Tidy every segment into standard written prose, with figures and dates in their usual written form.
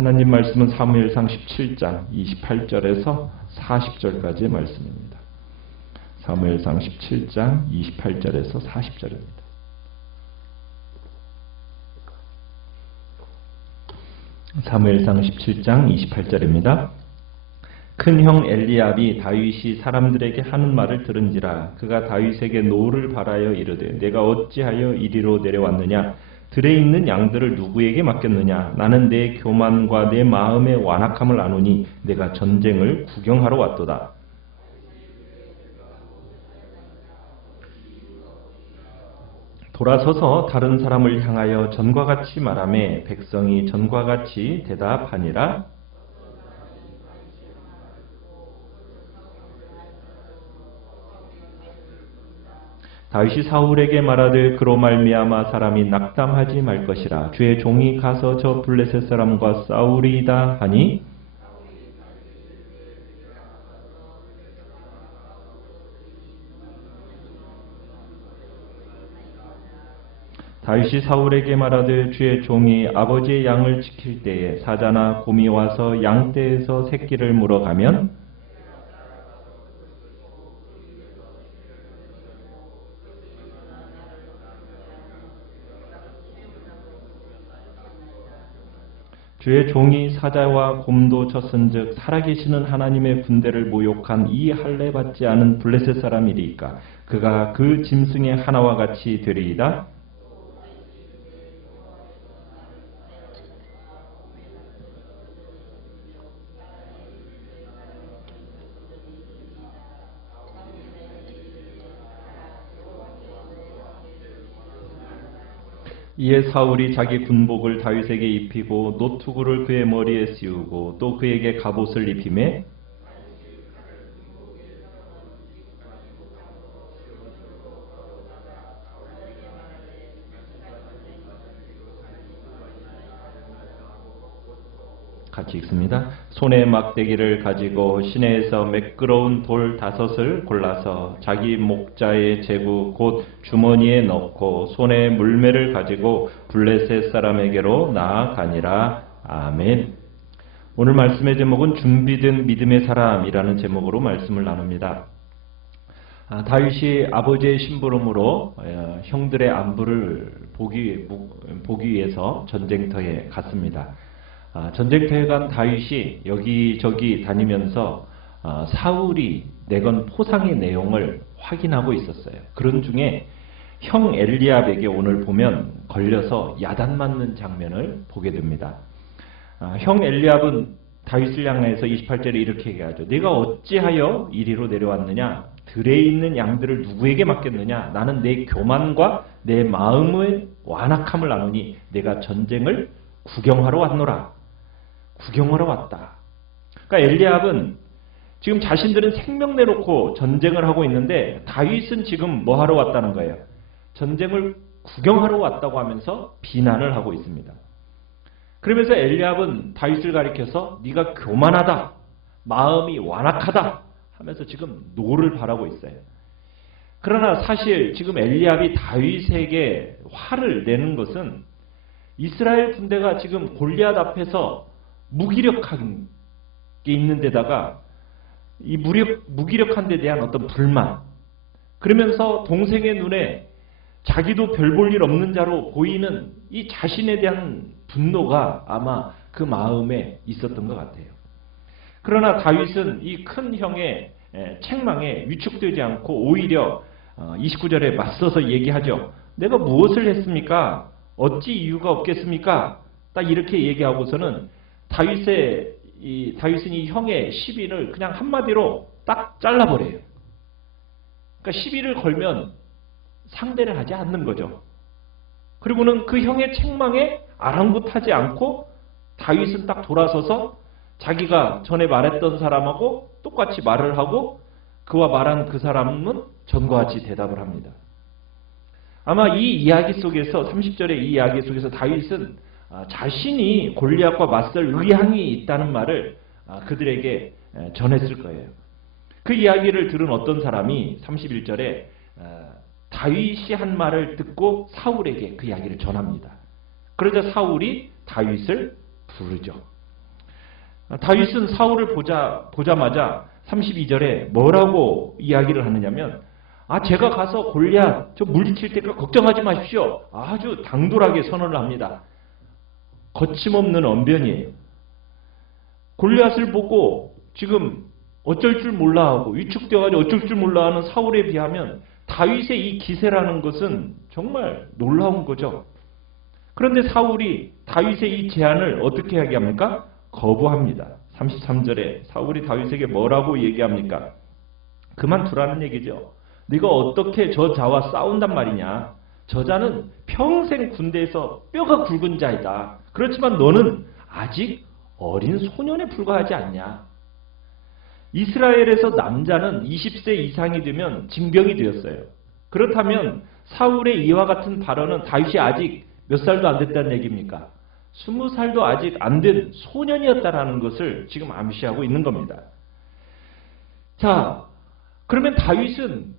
하나님 말씀은 사무엘상 17장 28절에서 40절까지의 말씀입니다. 사무엘상 17장 28절에서 40절입니다. 사무엘상 17장 28절입니다. 큰 형 엘리압이 다윗이 사람들에게 하는 말을 들은지라 그가 다윗에게 노를 바라여 이르되 내가 어찌하여 이리로 내려왔느냐 들에 있는 양들을 누구에게 맡겼느냐 나는 내 교만과 내 마음의 완악함을 아노니 내가 전쟁을 구경하러 왔도다. 돌아서서 다른 사람을 향하여 전과 같이 말하매 백성이 전과 같이 대답하니라. 다윗이 사울에게 말하되 그로 말미암아 사람이 낙담하지 말 것이라 주의 종이 가서 저 블레셋 사람과 싸우리이다 하니 다윗이 사울에게 말하되 주의 종이 아버지의 양을 지킬 때에 사자나 곰이 와서 양떼에서 새끼를 물어가면 주의 종이 사자와 곰도 쳤은즉 살아계시는 하나님의 군대를 모욕한 이 할례 받지 않은 블레셋 사람이리이까 그가 그 짐승의 하나와 같이 되리이다. 이에 사울이 자기 군복을 다윗에게 입히고 노투구를 그의 머리에 씌우고 또 그에게 갑옷을 입히매 같이 읽습니다. 손에 막대기를 가지고 시내에서 매끄러운 돌 5을 골라서 자기 목자의 제구 곧 주머니에 넣고 손에 물매를 가지고 블레셋 사람에게로 나아가니라. 아멘. 오늘 말씀의 제목은 준비된 믿음의 사람이라는 제목으로 말씀을 나눕니다. 다윗이 아버지의 심부름으로 형들의 안부를 보기 위해서 전쟁터에 갔습니다. 전쟁터에 간 다윗이 여기저기 다니면서 사울이 내건 포상의 내용을 확인하고 있었어요. 그런 중에 형 엘리압에게 오늘 보면 걸려서 야단 맞는 장면을 보게 됩니다. 형 엘리압은 다윗을 향해서 28절에 이렇게 얘기하죠. 내가 어찌하여 이리로 내려왔느냐? 들에 있는 양들을 누구에게 맡겼느냐? 나는 내 교만과 내 마음의 완악함을 아노니 내가 전쟁을 구경하러 왔노라. 구경하러 왔다. 그러니까 엘리압은 지금 자신들은 생명 내놓고 전쟁을 하고 있는데 다윗은 지금 뭐 하러 왔다는 거예요? 전쟁을 구경하러 왔다고 하면서 비난을 하고 있습니다. 그러면서 엘리압은 다윗을 가리켜서 네가 교만하다, 마음이 완악하다 하면서 지금 노를 바라고 있어요. 그러나 사실 지금 엘리압이 다윗에게 화를 내는 것은 이스라엘 군대가 지금 골리앗 앞에서 무기력한 게 있는 데다가 이 무기력한 데 대한 어떤 불만, 그러면서 동생의 눈에 자기도 별 볼 일 없는 자로 보이는 이 자신에 대한 분노가 아마 그 마음에 있었던 것 같아요. 그러나 다윗은 이 큰 형의 책망에 위축되지 않고 오히려 29절에 맞서서 얘기하죠. 내가 무엇을 했습니까? 어찌 이유가 없겠습니까? 딱 이렇게 얘기하고서는 다윗은 이 형의 시비를 그냥 한마디로 딱 잘라버려요. 그러니까 시비를 걸면 상대를 하지 않는 거죠. 그리고는 그 형의 책망에 아랑곳하지 않고 다윗은 딱 돌아서서 자기가 전에 말했던 사람하고 똑같이 말을 하고 그와 말한 그 사람은 전과 같이 대답을 합니다. 아마 이 이야기 속에서 30절의 이 이야기 속에서 다윗은 자신이 골리앗과 맞설 의향이 있다는 말을 그들에게 전했을 거예요. 그 이야기를 들은 어떤 사람이 31절에 다윗이 한 말을 듣고 사울에게 그 이야기를 전합니다. 그러자 사울이 다윗을 부르죠. 다윗은 사울을 보자마자 32절에 뭐라고 이야기를 하느냐면, 제가 가서 골리앗 저 물리칠 테니까 걱정하지 마십시오. 아주 당돌하게 선언을 합니다. 거침없는 언변이에요. 골리앗을 보고 지금 어쩔 줄 몰라 하고 위축되어가지고 어쩔 줄 몰라 하는 사울에 비하면 다윗의 이 기세라는 것은 정말 놀라운 거죠. 그런데 사울이 다윗의 이 제안을 어떻게 얘기합니까? 거부합니다. 33절에 사울이 다윗에게 뭐라고 얘기합니까? 그만두라는 얘기죠. 네가 어떻게 저 자와 싸운단 말이냐. 저 자는 평생 군대에서 뼈가 굵은 자이다. 그렇지만 너는 아직 어린 소년에 불과하지 않냐. 이스라엘에서 남자는 20세 이상이 되면 징병이 되었어요. 그렇다면 사울의 이와 같은 발언은 다윗이 아직 몇 살도 안 됐다는 얘기입니까? 20살도 아직 안 된 소년이었다라는 것을 지금 암시하고 있는 겁니다. 자, 그러면 다윗은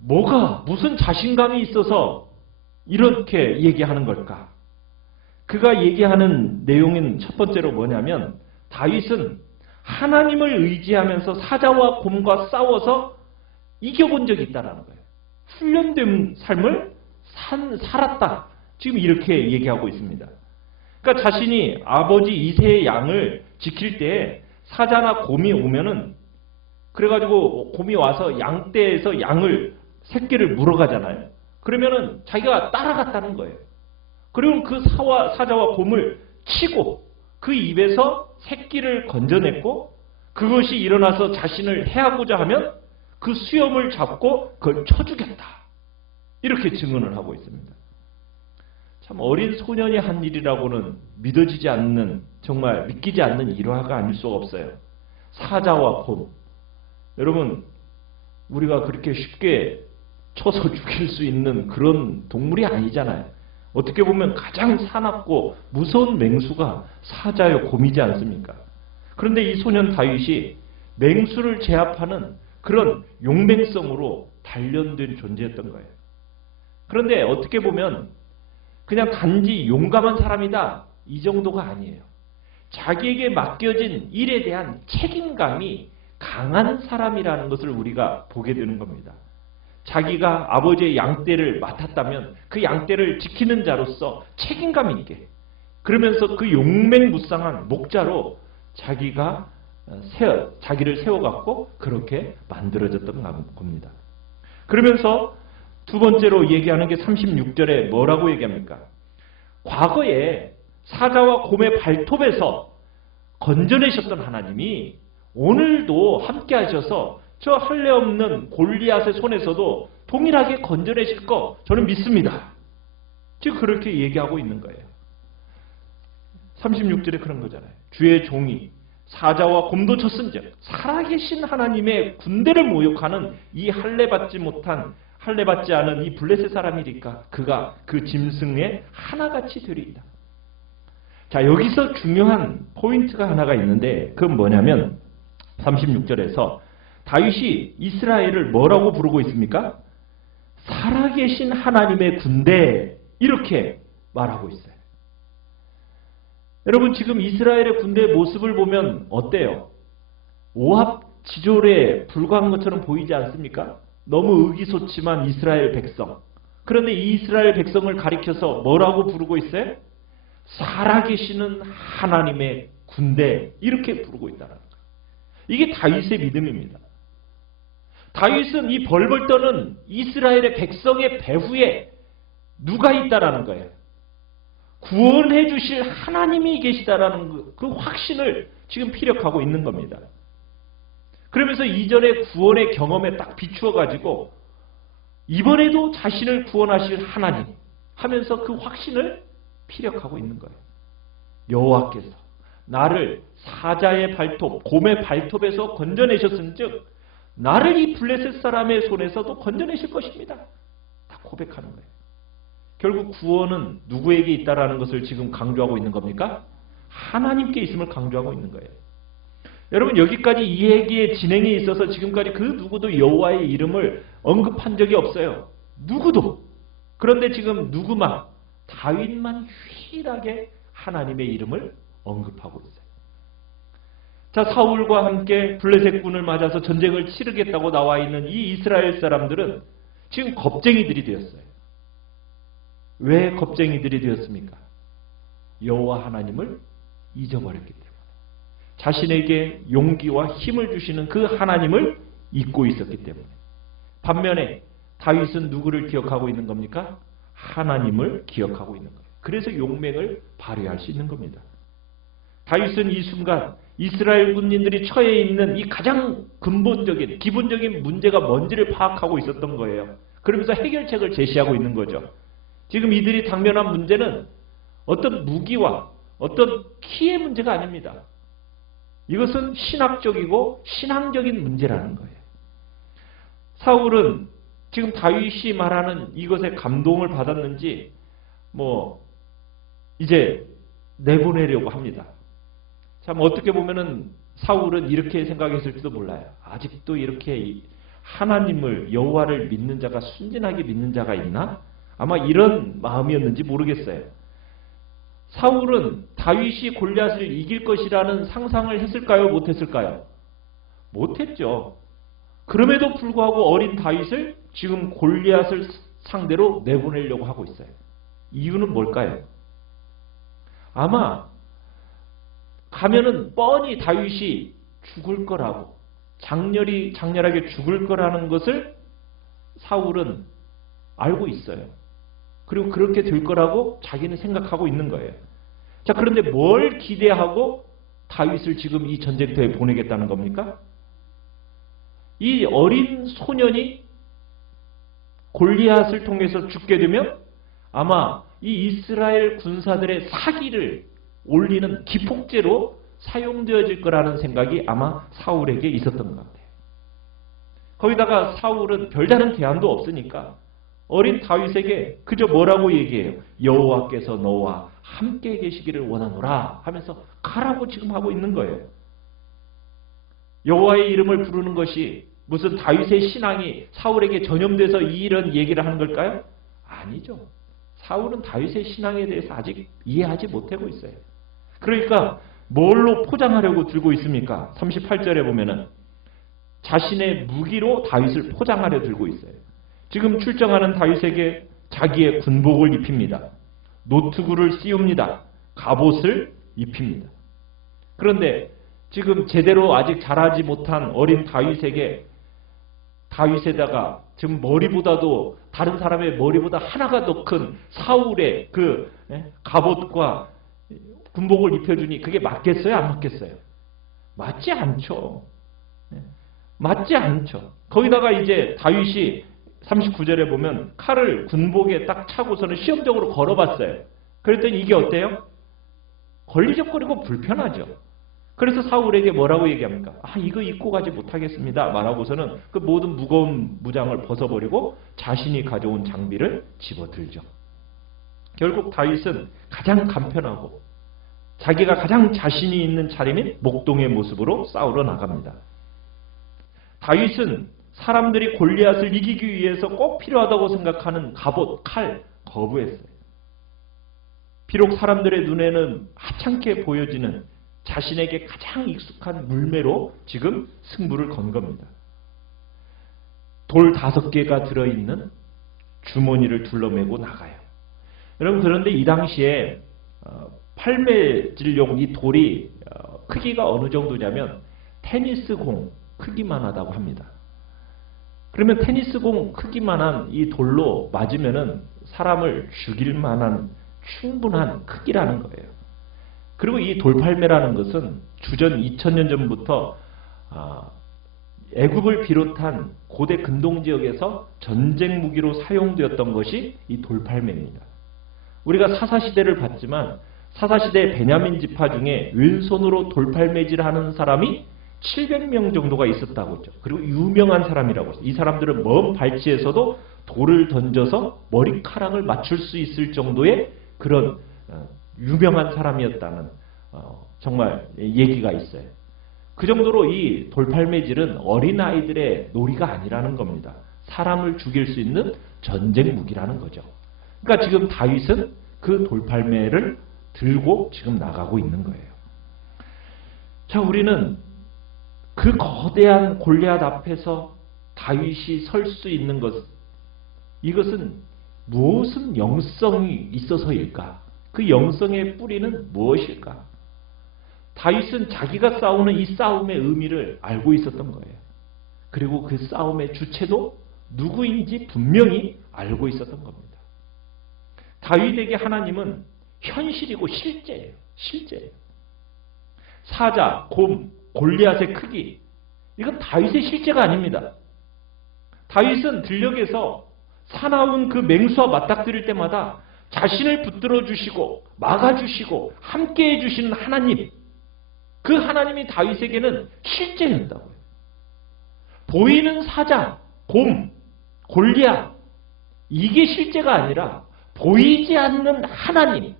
무슨 자신감이 있어서 이렇게 얘기하는 걸까? 그가 얘기하는 내용은 첫 번째로 뭐냐면, 다윗은 하나님을 의지하면서 사자와 곰과 싸워서 이겨본 적이 있다는 거예요. 훈련된 삶을 살았다. 지금 이렇게 얘기하고 있습니다. 그러니까 자신이 아버지 이새의 양을 지킬 때 사자나 곰이 오면은, 그래가지고 곰이 와서 양떼에서 양을 새끼를 물어가잖아요. 그러면은 자기가 따라갔다는 거예요. 그리고 그 사자와 곰을 치고 그 입에서 새끼를 건져냈고, 그것이 일어나서 자신을 해하고자 하면 그 수염을 잡고 그걸 쳐주겠다. 이렇게 증언을 하고 있습니다. 참 어린 소년이 한 일이라고는 믿어지지 않는, 정말 믿기지 않는 일화가 아닐 수가 없어요. 사자와 곰. 여러분, 우리가 그렇게 쉽게 쳐서 죽일 수 있는 그런 동물이 아니잖아요. 어떻게 보면 가장 사납고 무서운 맹수가 사자요 곰이지 않습니까? 그런데 이 소년 다윗이 맹수를 제압하는 그런 용맹성으로 단련된 존재였던 거예요. 그런데 어떻게 보면 그냥 단지 용감한 사람이다, 이 정도가 아니에요. 자기에게 맡겨진 일에 대한 책임감이 강한 사람이라는 것을 우리가 보게 되는 겁니다. 자기가 아버지의 양떼를 맡았다면 그 양떼를 지키는 자로서 책임감 있게, 그러면서 그 용맹무쌍한 목자로 자기를 세워갖고 그렇게 만들어졌던 겁니다. 그러면서 두 번째로 얘기하는 게 36절에 뭐라고 얘기합니까? 과거에 사자와 곰의 발톱에서 건져내셨던 하나님이 오늘도 함께 하셔서 저 할례 없는 골리앗의 손에서도 동일하게 건져내실 거 저는 믿습니다. 지금 그렇게 얘기하고 있는 거예요. 36절에 그런 거잖아요. 주의 종이 사자와 곰도 쳤은즉 살아계신 하나님의 군대를 모욕하는 이 할례 받지 않은 이 블레셋 사람이니까 그가 그 짐승의 하나같이 되리이다. 자, 여기서 중요한 포인트가 하나가 있는데 그건 뭐냐면 36절에서 다윗이 이스라엘을 뭐라고 부르고 있습니까? 살아계신 하나님의 군대, 이렇게 말하고 있어요. 여러분, 지금 이스라엘의 군대의 모습을 보면 어때요? 오합지졸에 불과한 것처럼 보이지 않습니까? 너무 의기소침한 이스라엘 백성. 그런데 이 이스라엘 백성을 가리켜서 뭐라고 부르고 있어요? 살아계시는 하나님의 군대, 이렇게 부르고 있다는 거예요. 이게 다윗의 믿음입니다. 다윗은 이 벌벌 떠는 이스라엘의 백성의 배후에 누가 있다라는 거예요. 구원해 주실 하나님이 계시다라는 그 확신을 지금 피력하고 있는 겁니다. 그러면서 이전의 구원의 경험에 딱 비추어 가지고 이번에도 자신을 구원하실 하나님 하면서 그 확신을 피력하고 있는 거예요. 여호와께서 나를 사자의 발톱, 곰의 발톱에서 건져내셨은즉 나를 이 블레셋 사람의 손에서도 건져내실 것입니다. 다 고백하는 거예요. 결국 구원은 누구에게 있다라는 것을 지금 강조하고 있는 겁니까? 하나님께 있음을 강조하고 있는 거예요. 여러분, 여기까지 이 얘기의 진행에 있어서 지금까지 그 누구도 여호와의 이름을 언급한 적이 없어요. 누구도. 그런데 지금 다윗만 유일하게 하나님의 이름을 언급하고 있어요. 자, 사울과 함께 블레셋군을 맞아서 전쟁을 치르겠다고 나와 있는 이 이스라엘 사람들은 지금 겁쟁이들이 되었어요. 왜 겁쟁이들이 되었습니까? 여호와 하나님을 잊어버렸기 때문에. 자신에게 용기와 힘을 주시는 그 하나님을 잊고 있었기 때문에. 반면에 다윗은 누구를 기억하고 있는 겁니까? 하나님을 기억하고 있는 거예요. 그래서 용맹을 발휘할 수 있는 겁니다. 다윗은 이 순간 이스라엘 군인들이 처해 있는 이 가장 근본적인 기본적인 문제가 뭔지를 파악하고 있었던 거예요. 그러면서 해결책을 제시하고 있는 거죠. 지금 이들이 당면한 문제는 어떤 무기와 어떤 키의 문제가 아닙니다. 이것은 신학적이고 신앙적인 문제라는 거예요. 사울은 지금 다윗이 말하는 이것에 감동을 받았는지 이제 내보내려고 합니다. 참 어떻게 보면은 사울은 이렇게 생각했을지도 몰라요. 아직도 이렇게 하나님을 여호와를 믿는 자가 순진하게 믿는 자가 있나? 아마 이런 마음이었는지 모르겠어요. 사울은 다윗이 골리앗을 이길 것이라는 상상을 했을까요? 못했을까요? 못했죠. 그럼에도 불구하고 어린 다윗을 지금 골리앗을 상대로 내보내려고 하고 있어요. 이유는 뭘까요? 아마 가면은 뻔히 다윗이 죽을 거라고, 장렬하게 죽을 거라는 것을 사울은 알고 있어요. 그리고 그렇게 될 거라고 자기는 생각하고 있는 거예요. 자, 그런데 뭘 기대하고 다윗을 지금 이 전쟁터에 보내겠다는 겁니까? 이 어린 소년이 골리앗을 통해서 죽게 되면 아마 이 이스라엘 군사들의 사기를 올리는 기폭제로 사용되어질 거라는 생각이 아마 사울에게 있었던 것 같아요. 거기다가 사울은 별다른 대안도 없으니까 어린 다윗에게 그저 뭐라고 얘기해요? 여호와께서 너와 함께 계시기를 원하노라 하면서 가라고 지금 하고 있는 거예요. 여호와의 이름을 부르는 것이 무슨 다윗의 신앙이 사울에게 전염돼서 이런 얘기를 하는 걸까요? 아니죠. 사울은 다윗의 신앙에 대해서 아직 이해하지 못하고 있어요. 그러니까 뭘로 포장하려고 들고 있습니까? 38절에 보면은 자신의 무기로 다윗을 포장하려 들고 있어요. 지금 출정하는 다윗에게 자기의 군복을 입힙니다. 노트구를 씌웁니다. 갑옷을 입힙니다. 그런데 지금 제대로 아직 자라지 못한 어린 다윗에다가 지금 머리보다도 다른 사람의 머리보다 하나가 더 큰 사울의 그 갑옷과 군복을 입혀주니 그게 맞겠어요? 안 맞겠어요? 맞지 않죠. 맞지 않죠. 거기다가 이제 다윗이 39절에 보면 칼을 군복에 딱 차고서는 시험적으로 걸어봤어요. 그랬더니 이게 어때요? 걸리적거리고 불편하죠. 그래서 사울에게 뭐라고 얘기합니까? 이거 입고 가지 못하겠습니다. 말하고서는 그 모든 무거운 무장을 벗어버리고 자신이 가져온 장비를 집어들죠. 결국 다윗은 가장 간편하고 자기가 가장 자신이 있는 차림인 목동의 모습으로 싸우러 나갑니다. 다윗은 사람들이 골리앗을 이기기 위해서 꼭 필요하다고 생각하는 갑옷, 칼 거부했어요. 비록 사람들의 눈에는 하찮게 보여지는 자신에게 가장 익숙한 물매로 지금 승부를 건 겁니다. 돌 5개가 들어있는 주머니를 둘러매고 나가요. 여러분, 그런데 이 당시에 팔매질용 이 돌이 크기가 어느 정도냐면 테니스공 크기만 하다고 합니다. 그러면 테니스공 크기만한 이 돌로 맞으면은 사람을 죽일 만한 충분한 크기라는 거예요. 그리고 이 돌팔매라는 것은 주전 2000년 전부터 애굽을 비롯한 고대 근동 지역에서 전쟁 무기로 사용되었던 것이 이 돌팔매입니다. 우리가 사사시대를 봤지만 사사시대 베냐민 지파 중에 왼손으로 돌팔매질하는 사람이 700명 정도가 있었다고 했죠. 그리고 유명한 사람이라고 했어요. 이 사람들은 먼 발치에서도 돌을 던져서 머리카락을 맞출 수 있을 정도의 그런 유명한 사람이었다는 정말 얘기가 있어요. 그 정도로 이 돌팔매질은 어린아이들의 놀이가 아니라는 겁니다. 사람을 죽일 수 있는 전쟁 무기라는 거죠. 그러니까 지금 다윗은 그 돌팔매를 들고 지금 나가고 있는 거예요. 자, 우리는 그 거대한 골리앗 앞에서 다윗이 설 수 있는 것, 이것은 무슨 영성이 있어서일까? 그 영성의 뿌리는 무엇일까? 다윗은 자기가 싸우는 이 싸움의 의미를 알고 있었던 거예요. 그리고 그 싸움의 주체도 누구인지 분명히 알고 있었던 겁니다. 다윗에게 하나님은 현실이고 실제예요. 실제예요. 사자, 곰, 골리앗의 크기, 이건 다윗의 실제가 아닙니다. 다윗은 들녘에서 사나운 그 맹수와 맞닥뜨릴 때마다 자신을 붙들어 주시고 막아주시고 함께해 주시는 하나님, 그 하나님이 다윗에게는 실제였다고요. 보이는 사자, 곰, 골리앗, 이게 실제가 아니라 보이지 않는 하나님,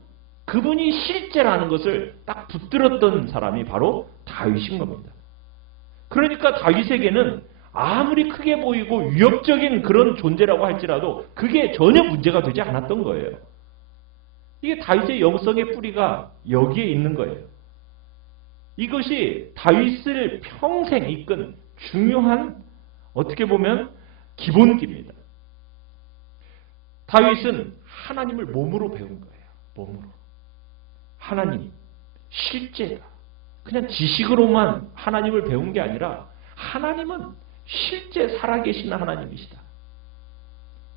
그분이 실제라는 것을 딱 붙들었던 사람이 바로 다윗인 겁니다. 그러니까 다윗에게는 아무리 크게 보이고 위협적인 그런 존재라고 할지라도 그게 전혀 문제가 되지 않았던 거예요. 이게 다윗의 영성의 뿌리가 여기에 있는 거예요. 이것이 다윗을 평생 이끈 중요한, 어떻게 보면 기본기입니다. 다윗은 하나님을 몸으로 배운 거예요. 몸으로. 하나님, 실제다. 그냥 지식으로만 하나님을 배운 게 아니라 하나님은 실제 살아계신 하나님이시다.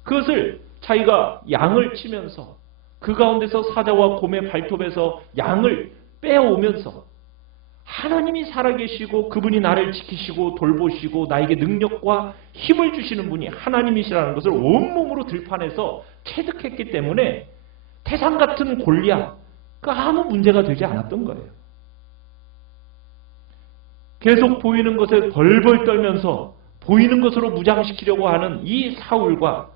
그것을 자기가 양을 치면서 그 가운데서 사자와 곰의 발톱에서 양을 빼어오면서 하나님이 살아계시고 그분이 나를 지키시고 돌보시고 나에게 능력과 힘을 주시는 분이 하나님이시라는 것을 온몸으로 들판에서 체득했기 때문에 태산 같은 골리앗, 그 아무 문제가 되지 않았던 거예요. 계속 보이는 것에 벌벌 떨면서 보이는 것으로 무장시키려고 하는 이 사울과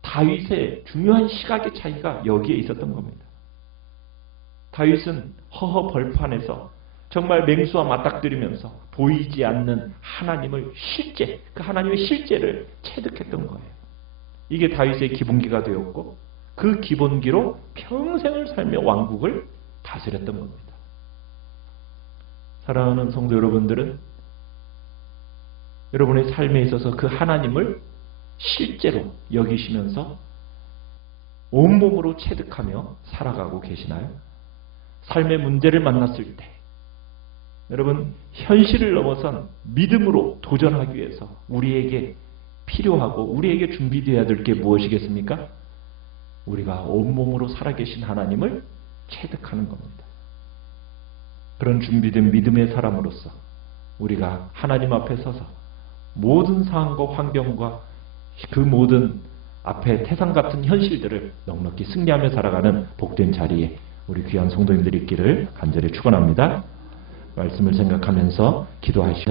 다윗의 중요한 시각의 차이가 여기에 있었던 겁니다. 다윗은 허허 벌판에서 정말 맹수와 맞닥뜨리면서 보이지 않는 하나님을 실제, 그 하나님의 실제를 체득했던 거예요. 이게 다윗의 기본기가 되었고 그 기본기로 평생을 살며 왕국을 다스렸던 겁니다. 사랑하는 성도 여러분들은 여러분의 삶에 있어서 그 하나님을 실제로 여기시면서 온몸으로 체득하며 살아가고 계시나요? 삶의 문제를 만났을 때 여러분, 현실을 넘어선 믿음으로 도전하기 위해서 우리에게 필요하고 우리에게 준비되어야 될 게 무엇이겠습니까? 우리가 온몸으로 살아계신 하나님을 체득하는 겁니다. 그런 준비된 믿음의 사람으로서 우리가 하나님 앞에 서서 모든 상황과 환경과 그 모든 앞에 태산 같은 현실들을 넉넉히 승리하며 살아가는 복된 자리에 우리 귀한 성도님들이 있기를 간절히 축원합니다. 말씀을 생각하면서 기도하시